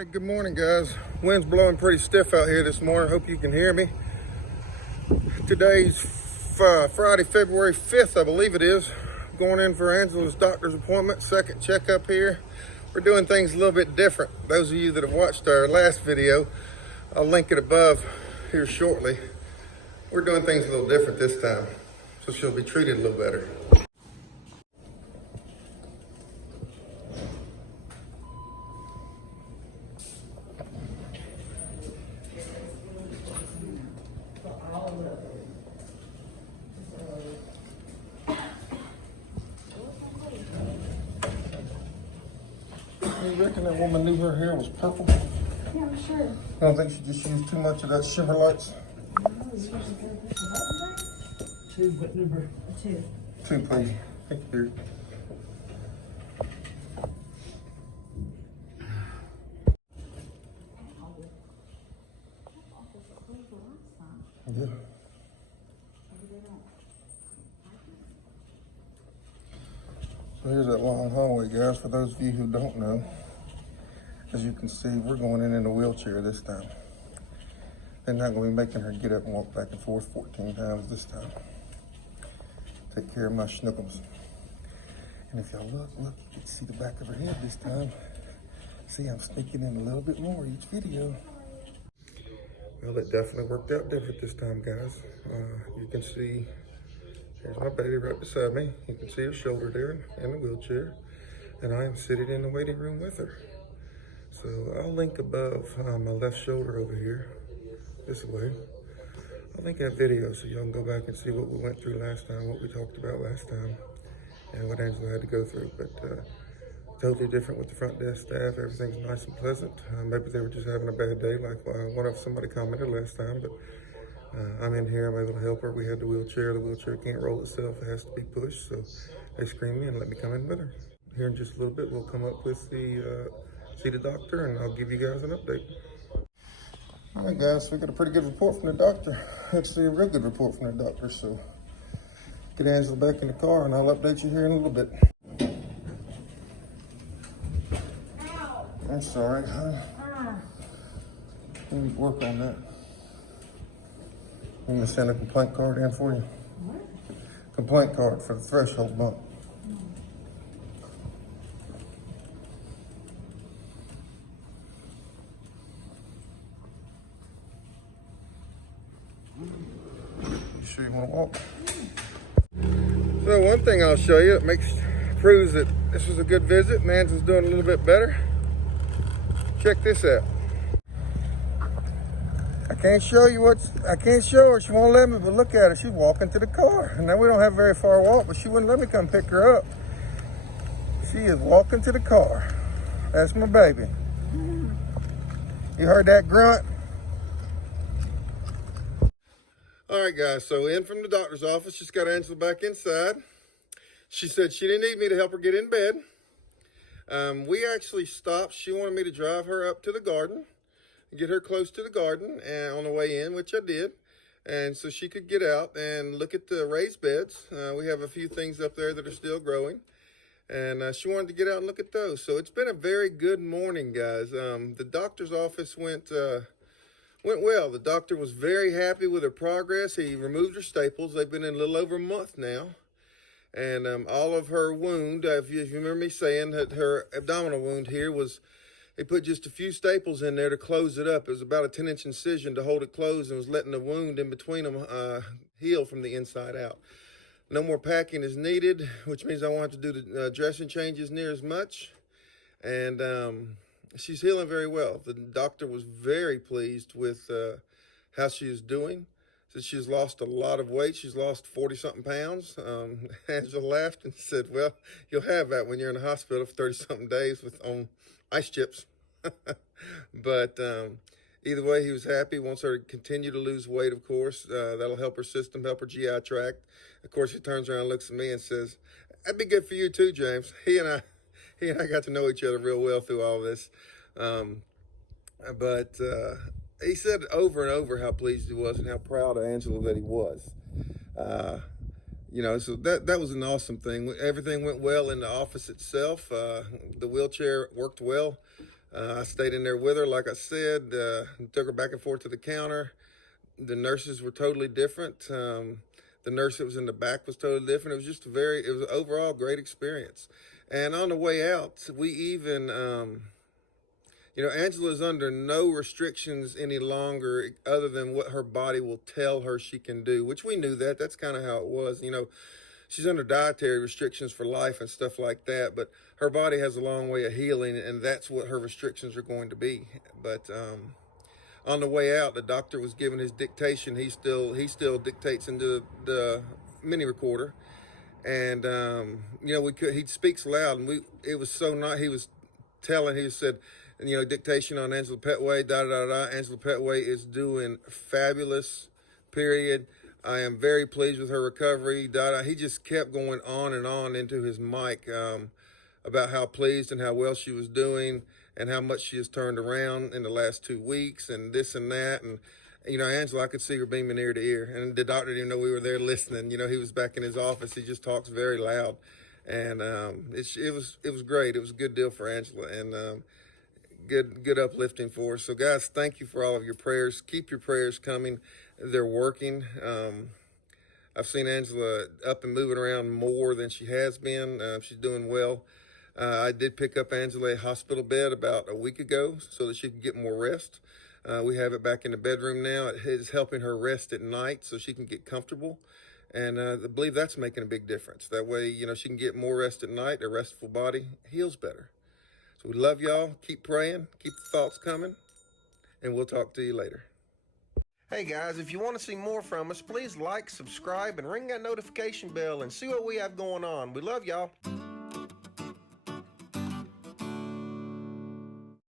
Hey, good morning, guys. Wind's blowing pretty stiff out here this morning. Hope you can hear me. Today's Friday, February 5th, I believe it is. Going in for Angela's doctor's appointment, second checkup here. We're doing things a little bit different. Those of you that have watched our last video, I'll link it above here shortly. We're doing things a little different this time, so she'll be treated a little better. You reckon that woman knew her hair was purple? Yeah, I'm sure. I don't think she just used too much of that shimmer lights. Two, what number? Two. Two, please. Thank you. Yeah. So here's that long hallway, guys. For those of you who don't know, as you can see, we're going in a wheelchair this time. They're not going to be making her get up and walk back and forth 14 times this time. Take care of my schnookums. And if y'all look, you can see the back of her head this time. See, I'm sneaking in a little bit more each video. Well, it definitely worked out different this time, guys. You can see, here's my baby right beside me. You can see her shoulder there in the wheelchair. And I am sitting in the waiting room with her. So I'll link above my left shoulder over here, this way. I'll link that video so y'all can go back and see what we went through last time, what we talked about last time, and what Angela had to go through. But totally different with the front desk staff. Everything's nice and pleasant. Maybe they were just having a bad day, like somebody commented last time. But I'm in here. I'm able to help her. We had the wheelchair. The wheelchair can't roll itself. It has to be pushed. So they screamed me and let me come in with her. Here in just a little bit, we'll come up with the see the doctor, and I'll give you guys an update. All right, guys, so we got a pretty good report from the doctor. Actually, a real good report from the doctor. So get Angela back in the car, and I'll update you here in a little bit. I'm sorry, huh? Let me work on that. I'm gonna send a complaint card in for you. What? Complaint card for the threshold bump. You sure you want to walk? So one thing I'll show you that proves that this was a good visit. Nan's doing a little bit better. Check this out. I can't show her. She won't let me, but look at her. She's walking to the car. Now we don't have a very far walk, but she wouldn't let me come pick her up. She is walking to the car. That's my baby. You heard that grunt? All right, guys, so in from the doctor's office, just got Angela back inside. She said she didn't need me to help her get in bed. We actually stopped. She wanted me to drive her up to the garden, get her close to the garden and on the way in, which I did. And so she could get out and look at the raised beds. We have a few things up there that are still growing. And she wanted to get out and look at those. So it's been a very good morning, guys. The doctor's office went well. The doctor was very happy with her progress. He removed her staples. They've been in a little over a month now. And all of her wound, if you remember me saying that her abdominal wound here they put just a few staples in there to close it up. It was about a 10-inch incision to hold it closed and was letting the wound in between them heal from the inside out. No more packing is needed, which means I won't have to do the dressing changes near as much. And she's healing very well. The doctor was very pleased with how she is doing. Said she's lost a lot of weight. She's lost 40-something pounds. Angela laughed and said, well, you'll have that when you're in the hospital for 30-something days on ice chips. But either way, he was happy. Wants her to continue to lose weight, of course. That'll help her system, help her GI tract. Of course, he turns around and looks at me and says, that'd be good for you too, James. He and I got to know each other real well through all this. But he said over and over how pleased he was and how proud of Angela that he was. So that was an awesome thing. Everything went well in the office itself. The wheelchair worked well. I stayed in there with her, like I said, took her back and forth to the counter. The nurses were totally different. The nurse that was in the back was totally different. It was just it was an overall great experience. And on the way out, we even, Angela's under no restrictions any longer other than what her body will tell her she can do, which we knew that. That's kind of how it was. She's under dietary restrictions for life and stuff like that, but her body has a long way of healing, and that's what her restrictions are going to be. But on the way out, the doctor was giving his dictation. He still dictates into the mini recorder, and he speaks loud, and it was so not. He said, dictation on Angela Pettway, da da da. Angela Pettway is doing fabulous. Period. I am very pleased with her recovery. Da da. He just kept going on and on into his mic about how pleased and how well she was doing, and how much she has turned around in the last 2 weeks, and this and that. And Angela, I could see her beaming ear to ear, and the doctor didn't know we were there listening. He was back in his office. He just talks very loud, and it was great. It was a good deal for Angela, and good uplifting for us. So guys, thank you for all of your prayers. Keep your prayers coming. They're working. I've seen Angela up and moving around more than she has been. She's doing well. I did pick up Angela a hospital bed about a week ago so that she could get more rest. We have it back in the bedroom now. It is helping her rest at night so she can get comfortable. And I believe that's making a big difference. That way, she can get more rest at night. A restful body heals better. So we love y'all. Keep praying. Keep the thoughts coming. And we'll talk to you later. Hey guys, if you want to see more from us, please like, subscribe, and ring that notification bell and see what we have going on. We love y'all.